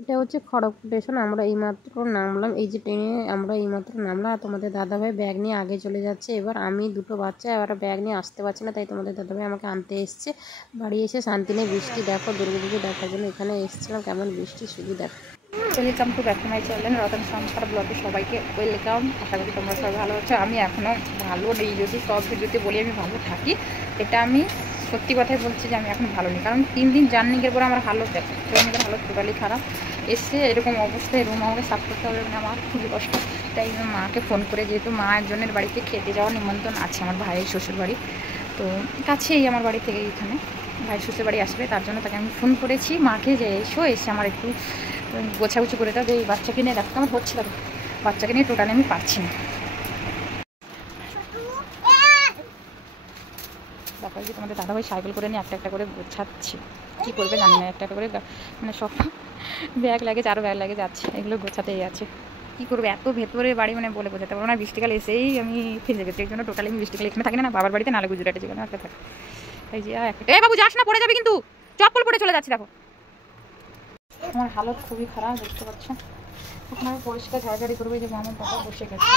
এটা হচ্ছে খড়গপুর স্টেশন। আমরা এইমাত্র নামলাম, এই যে ট্রেনে আমরা এইমাত্র নামলাম। আর তোমাদের দাদাভাই ব্যাগ নিয়ে আগে চলে যাচ্ছে। এবার আমি দুটো বাচ্চা এবার ব্যাগ নিয়ে আসতে পারছি না, তাই তোমাদের দাদাভাই আমাকে আনতে এসছে। বাড়ি এসে শান্তি নেই, বৃষ্টি দেখো, দুর্গাপুজো দেখার জন্য এখানে এসেছিলাম, কেমন বৃষ্টি শুধু দেখো। Welcome to back to my channel Ratan সংসার ব্লগে সবাইকে ওয়েলকাম। আশা করি তোমরা সবাই ভালো আছো। আমি এখনও ভালো নেই, যদি সব ভিডিওতে বলি আমি ভালো থাকি, এটা আমি সত্যি কথাই বলছি যে আমি এখন ভালো নেই। কারণ 3 দিন জার্নিংয়ের পরে আমার হালত দেখো, ট্রেনের হালত টোটালি খারাপ। এসে এরকম অবস্থায় রুম আমাকে সাফ করতে হবে, মানে আমার খুবই কষ্ট। তাই আমি মাকে ফোন করে, যেহেতু মা একজনের বাড়িতে খেতে যাওয়ার নিমন্ত্রণ আছে, আমার ভাইয়ের শ্বশুর বাড়ি, তো কাছেই আমার বাড়ি থেকে এইখানে ভাইয়ের শ্বশুর বাড়ি আসবে, তার জন্য তাকে আমি ফোন করেছি মাকে যে এসে আমার একটু গোছাগুছি করে দাও। যে এই বাচ্চাকে নিয়ে দেখতে আমার হচ্ছে, দেখো বাচ্চাকে নিয়ে টোটালি আমি পারছি না। দেখো যে তোমাদের দাদাভাই সাইকেল করে নিয়ে একটা একটা করে গোছাচ্ছি, কী করবে জানি না। একটা একটা করে মানে সব ব্যাগ লাগেজ, আরও ব্যাগ লাগেজ যাচ্ছে, এগুলো গোছাতেই আছে। কী করবে, এত ভেতরে বাড়ি, মানে বলে বোঝাতে পারবো না। বৃষ্টিকাল এসেই আমি ফেঁসে গেছি, এই জন্য টোটালি আমি বৃষ্টিকাল এখানে থাকি না, বাবার বাড়িতে নালে গুজরাটে যেখানে একটা থাকে। এই যে একটা, বাবু যাস না, পড়ে যাবে কিন্তু, চপ্পল পরে চলে যাচ্ছে। দেখো আমার হালত খুবই খারাপ, দেখতে পাচ্ছ। এখন আমি পরিষ্কার ঝাড়াঝাড়ি করবো, এই যে মামা পাপা বসে গেছে।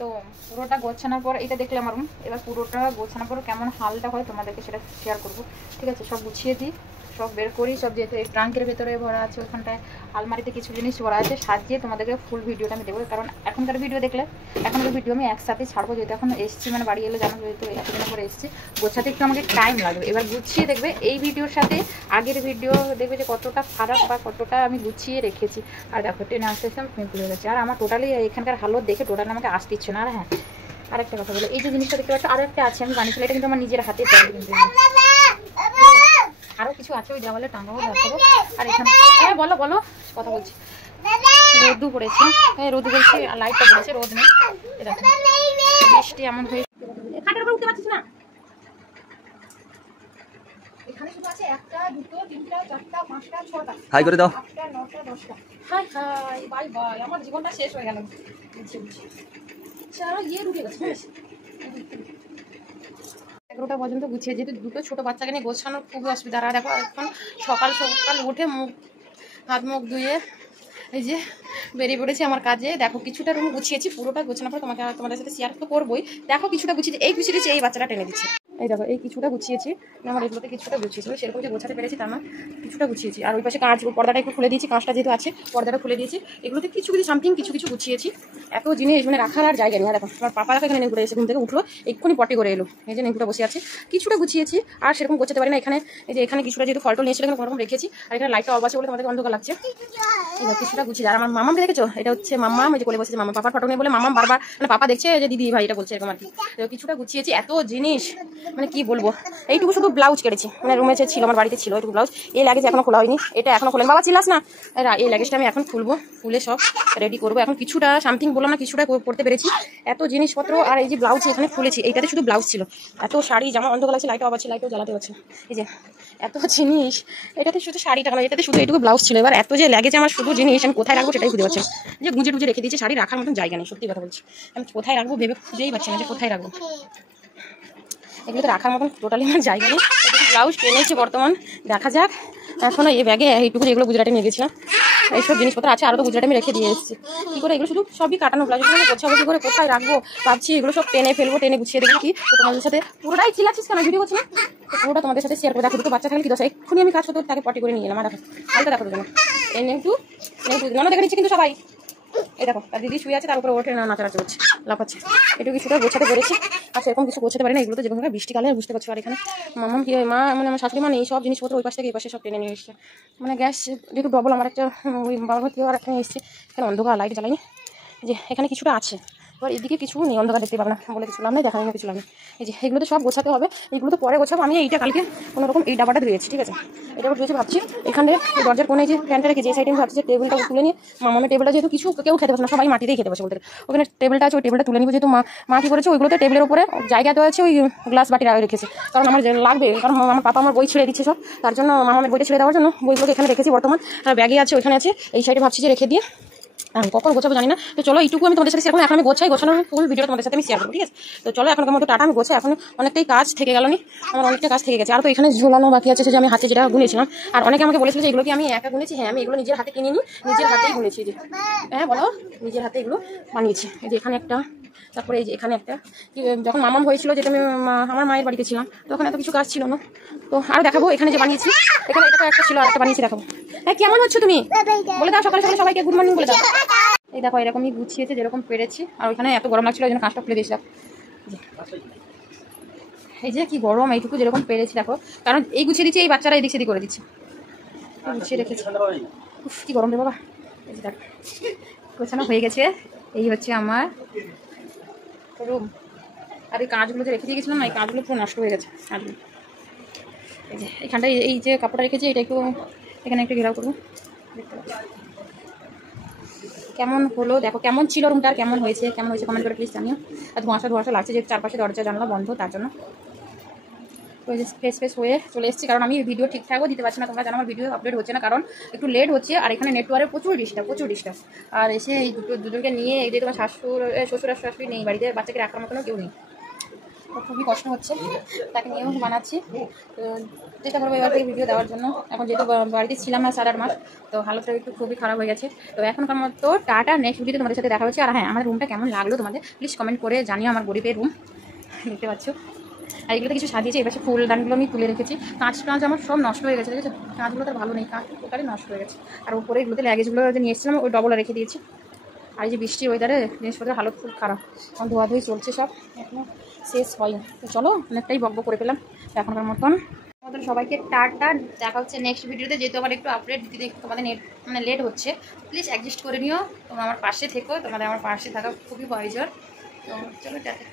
তো পুরোটা গোছানোর পর, এটা দেখলে আমার রুম, এবার পুরোটা গোছানোর পর কেমন হালটা হয় তোমাদেরকে সেটা শেয়ার করবো, ঠিক আছে। সব গুছিয়ে দিই, সব বের করি, সব যেহেতু এই ট্রাঙ্কের ভেতরে ভরা আছে, ওখানটায় আলমারিতে কিছু জিনিস ভরা আছে, সাজিয়ে তোমাদেরকে ফুল ভিডিওটা আমি দেবো। কারণ এখনকার ভিডিও দেখলে, এখনকার ভিডিও আমি একসাথে ছাড়বো, যেহেতু এখন এসছি, মানে বাড়ি এলে জানো, যেহেতু এতদিন পরে এসছি, গোছাতে একটু আমাকে টাইম লাগবে। এবার গুছিয়ে দেখবে এই ভিডিওর সাথে আগের ভিডিও দেখবে যে কতটা ফারাক বা কতটা আমি গুছিয়ে রেখেছি। আর দেখো ট্রেনে আসতে আসতে আমি ভুলে গেছি। আর আমার টোটালি এখানকার হালত দেখে টোটালি আমাকে আসতে ইচ্ছে না। আর হ্যাঁ, আরেকটা কথা বলে, এই যে জিনিসটা দেখতে পাচ্ছ, আরও একটা আছে, আমি বানিয়েছিলাম, এটা কিন্তু আমার নিজের হাতে তৈরি, কিন্তু আরও কিছু আছে ওই দেওয়ালে টাঙাবো, দেখাবো। আর এখানে হ্যাঁ বলো বলো, কথা বলছি। রোদু পড়েছে, হ্যাঁ রোদু বলছি, আর লাইটটা পড়েছে, রোদ নেই। দেখো বৃষ্টি এমন হয়ে, খাটের উপর উঠতে পারছিস না। এখানে শুধু আছে 1 2 3 4 5 6 হাই করে দাও, 8 9 10। হাই হাই বাই বাই, আমার জীবনটা শেষ হয়ে গেল। চলো গিয়ে ঢুকে গেছে 11টা পর্যন্ত গুছিয়ে, যেহেতু দুটো ছোট বাচ্চাকে নিয়ে গোছানোর খুবই অসুবিধা। আর দেখো এখন সকাল সকাল উঠে হাত মুখ ধুয়ে এই যে বেরিয়ে পড়েছি আমার কাজে। দেখো কিছুটা রুম গুছিয়েছি, পুরোটা গোছানোর পর তোমাদের সাথে শেয়ার তো করবোই। দেখো কিছুটা গুছিয়েছি, এই গুছিয়েছি, এই বাচ্চাটা টেনে দিচ্ছে। এই দেখো এই কিছুটা গুছিয়েছি, আমার এগুলোতে কিছুটা গুছিয়েছি, সেরকম যে গোছাতে পেরেছি তার না, কিছুটা গুছিয়েছি। আর ওই পাশে কাঁচ, পর্দাটা একটু খুলে দিয়েছি, কাঁচটা যেহেতু আছে পর্দাটা খুলে দিয়েছি। এগুলোতে কিছু কিছু সামথিং কিছু কিছু গুছিয়েছি। এত জিনিস মানে রাখার আর জায়গা নেই। আর দেখো আমার পাপা এখানে নেকুড়ে এসে ঘুম থেকে উঠলো, এক্ষুনি পটি করে এলো, এই যে নেকুড়া বসে আছে। কিছুটা গুছিয়েছি, আর সেরকম গোছাতে পারি না। এখানে এই যে এখানে কিছুটা যেহেতু ফলটল নিয়েছিল, এখানে কোনোরকম রেখেছি। আর এখানে লাইটটা অফ আছে বলে তোমাদের অন্ধকার লাগছে। এই কিছুটা গুছিয়ে। আর আমার মামাম দেখেছো, এটা হচ্ছে মাম্মাম, এই যে কোলে বসেছে মামা। পাপার ফটো নেই বলে মামাম বারবার, মানে পাপা দেখছে যে দিদি ভাই এটা বলছে, এরকম আর কি। কিছুটা গুছিয়েছি, এত জিনিস মানে কি বলবো। এইটুকু শুধু ব্লাউজ কেটেছি, মানে রুমে যে ছিল, আমার বাড়িতে ছিল এইটুকু ব্লাউজ। এই লাগেজ এখনো খোলা হয়নি, এটা এখনো খোলেন, বাবা চিল্লাস না। এই লাগেজটা আমি এখন খুলবো, খুলে সব রেডি করবো। এখন কিছুটা সামথিং বললাম না, কিছুটা করতে পেরেছি। এত জিনিসপত্র, আর এই যে ব্লাউজ এখানে খুলেছি, এইটাতে শুধু ব্লাউজ ছিল। এত শাড়ি, জামা অন্ধকার লাগছে, লাইটও আবার লাইটও জ্বালাতে হচ্ছে। এই যে এত জিনিস, এটাতে শুধু শাড়ি টাকানো, এটাতে শুধু এইটুকু ব্লাউজ ছিল। এবার এত যে লাগেছে আমার, শুধু জিনিস আমি কোথায় রাখবো সেটাই খুঁজে পাচ্ছি। যে গুঁজে টুজে রেখে দিয়েছি, শাড়ি রাখার মতন জায়গা নেই, সত্যি কথা বলছি। আমি কোথায় রাখবো ভেবে খুঁজেই পাচ্ছি না যে কোথায় রাখবো। এগুলো তো রাখার মতন টোটালি আমার জায়গা নেই। ব্লাউজ কিনেছি বর্তমান, দেখা যাক। এখনো এই ব্যাগে এইটুকু যেগুলো গুজরাটে নিয়ে গেছিলাম, এইসব জিনিসপত্র আছে, আরও তো গুজরাটে আমি রেখে দিয়ে এসেছি। কী করে এগুলো শুধু সবই কাটানো ব্লাউজ, গোছাগুছি করে কোথায় রাখবো ভাবছি। এগুলো সব টেনে ফেলবো, টেনে গুছিয়ে দেবো। কি তো তোমাদের সাথে পুরোটাই চিল্লাচ্ছিস কেন, ভিডিও করছি না, পুরোটা তোমাদের সাথে শেয়ার করে। দেখো দুটো বাচ্চা থাকলে কি দশা, এক্ষুনি আমি কাজ করতে তাকে পটি করে নিয়ে এলাম। আর দেখো হালকা দেখো দুজনে, এই একটু নানা দেখে নিচ্ছে কিন্তু সবাই। এই দেখো তার দিদি শুয়ে আছে, তার উপরে ওঠে নাচানাচি করছে, লাফাচ্ছে। একটু কিছুটা গোছাতে পেরেছি, আর সেরকম কিছু গোছাতে পারি না। এগুলো তো যেরকম বৃষ্টিকালে বুঝতে পারছো। আর এখানে মামাম কি মা, মানে আমার শাশুড়ি মা এই সব জিনিসপত্র ওই পাশ থেকে এই পাশে সব টেনে নিয়ে এসছে। মানে গ্যাস যেহেতু ডবল, আমার একটা ওই বাবার ঘর থেকে আর একটা নিয়ে এসছে। এখানে অন্ধকার, লাইট জ্বালাইনি, যে এখানে কিছুটা আছে। এবার এদিকে কিছু নেই, অন্ধকার দেখতে পাবে না বলে কিছু লাভ নেই, দেখানো কিছু লাভ নেই। এই যে এগুলো তো সব গোছাতে হবে, এগুলো তো পরে গোছাবো। আমি এইটা কালকে কোনোরকম এই ডাবাটা ধুয়েছি, ঠিক আছে। এটা ধুয়েছি, ভাবছি এখানে দরজার কোণে যে ফ্যানটা রেখেছি, এই সাইডে আমি ভাবছি যে টেবিলটা তুলে নিয়ে, মামামের টেবিলটা যেহেতু কিছু কেউ খেতে বসে না, সবাই মাটিতেই খেতে বসে বলতে, ওখানে টেবিলটা আছে, ওই টেবিলটা তুলে নিবো। যেহেতু মা কি করেছে, ওইগুলোতে টেবিলের উপরে জায়গা দেওয়া আছে, ওই গ্লাস বাটি রেখেছে, কারণ আমার লাগবে। কারণ আমার পাপা আমার বই ছেড়ে দিচ্ছে সব, তার জন্য মামামের বইটা ছেড়ে দেওয়ার জন্য বইগুলোকে এখানে রেখেছি বর্তমান। ব্যাগে আছে, ওইখানে আছে, এই সাইডে ভাবছি যে রেখে দিয়ে কখন গোছাবো জানি না। তো চলো এইটুকু আমি তোমাদের সাথে সেরকম এখন আমি গোছাই, গোছানোর ফুল ভিডিও তোমাদের সাথে আমি শেয়ার করবো, ঠিক আছে? তো চলো এখন মতো টাটা, আমি গোছাই, এখন অনেকটাই কাজ থেকে গেল নি, আমার অনেকটা কাজ থেকে গেছে। আর তো এখানে ঝোলানো বাকি আছে যে আমি হাতে যেটা গুনেছিলাম। আর অনেকে আমাকে বলেছিল যে এগুলো কি আমি একা গুনেছি। হ্যাঁ, আমি এগুলো নিজের হাতে কিনে নিই, নিজের হাতেই গুনেছি। যে হ্যাঁ বলো, নিজের হাতে এগুলো বানিয়েছি। এই যে এখানে একটা, তারপরে এই যে এখানে একটা, যখন মামাম হয়েছিল যেটা আমি আমার মায়ের বাড়িতে ছিলাম তখন এত কিছু কাজ ছিল না। তো আর দেখাবো এখানে যে বানিয়েছি, এখানে এটা তো একটা ছিল আর একটা বানিয়েছি, দেখাবো। হ্যাঁ, কেমন হচ্ছে তুমি বলে দাও, সকালে সকালে সবাইকে গুড মর্নিং বলে দাও। এই দেখো এরকমই গুছিয়েছে যেরকম পেরেছি। আর ওইখানে এত গরম লাগছিল ওই জন্য কাঁচটা খুলে দিয়েছিলাম। এই যে কি গরম, এইটুকু যেরকম পেরেছি দেখো, কারণ এই গুছিয়ে দিচ্ছি, এই বাচ্চারা এদিক সেদিক করে দিচ্ছে, গুছিয়ে রেখেছি। উফ কি গরম রে বাবা। এই যে দেখো গোছানো হয়ে গেছে, এই হচ্ছে আমার রুম। আর এই কাঁচগুলো যে রেখে দিয়ে গেছিলাম না, এই কাঁচগুলো পুরো নষ্ট হয়ে গেছে কাঁচগুলো। এই যে এখানটায় এই যে কাপড়টা রেখেছি এটা একটু এখানে একটু ঘেরাও করবো, দেখতে পাচ্ছি কেমন হলো। দেখো কেমন ছিল রুমটা আর কেমন হয়েছে কমেন্ট করে প্লিজ জানিও। আর ধোঁয়াশা লাগছে যে চারপাশে দরজা জানলা বন্ধ, তার জন্য তো এই যে ফ্রেশ হয়ে চলে এসেছি। কারণ আমি ভিডিও ঠিকঠাকও দিতে পারছি না, তোমরা জানো আমার ভিডিও আপলোড হচ্ছে না, কারণ একটু লেট হচ্ছে। আর এখানে নেটওয়ার্কের প্রচুর ডিস্টার্ব। আর এসে এই দুজনকে নিয়ে এই যে তোমার শ্বশুর আর শাশুড়ি নেই বাড়িতে, বাচ্চাকে রাখার মতনও কেউ নেই, তো খুবই কষ্ট হচ্ছে। তাকে নিয়েও বানাচ্ছি, তো চেষ্টা করবো এবার থেকে ভিডিও দেওয়ার জন্য। এখন যেহেতু বাড়িতে ছিলাম না 7-8 মাস, তো হালতটা একটু খুবই খারাপ হয়ে গেছে। তো এখনকার মতো টাটা, নেক্সট ভিডিওতে তোমাদের সাথে দেখা হচ্ছে। আর হ্যাঁ, আমার রুমটা কেমন লাগলো তোমাদের প্লিজ কমেন্ট করে জানিও। আমার গরিবের রুম দেখতে পাচ্ছ। আর এগুলোতে কিছু সাজিয়েছি, এবার ফুলদানগুলো আমি তুলে রেখেছি। কাঁচ আমার সব নষ্ট হয়ে গেছে, দেখেছো কাঁচগুলো তো ভালো নেই, কাঁচ টোটালি নষ্ট হয়ে গেছে। আর উপরে এগুলোতে ল্যাগেজগুলো যে নিয়ে এসেছিলাম ওই ডবল রেখে দিয়েছি। আর এই যে বৃষ্টির ওয়েদারে জিনিসপত্রের হালত খুব খারাপ, এখন ধোয়াধুয়ি চলছে সব, এখনো শেষ হয়নি। তো চলো অনেকটাই বকবক করে পেলাম, এখনকার মতন সবাইকে টাটা, দেখা হচ্ছে নেক্সট ভিডিওতে। যেহেতু আমার একটু আপডেট দিতে তোমাদের নেট মানে লেট হচ্ছে, প্লিজ অ্যাডজাস্ট করে নিও, তোমরা আমার পাশে থেকো, তোমাদের আমার পাশে থাকা খুবই প্রয়োজন। তো চলো টাটা।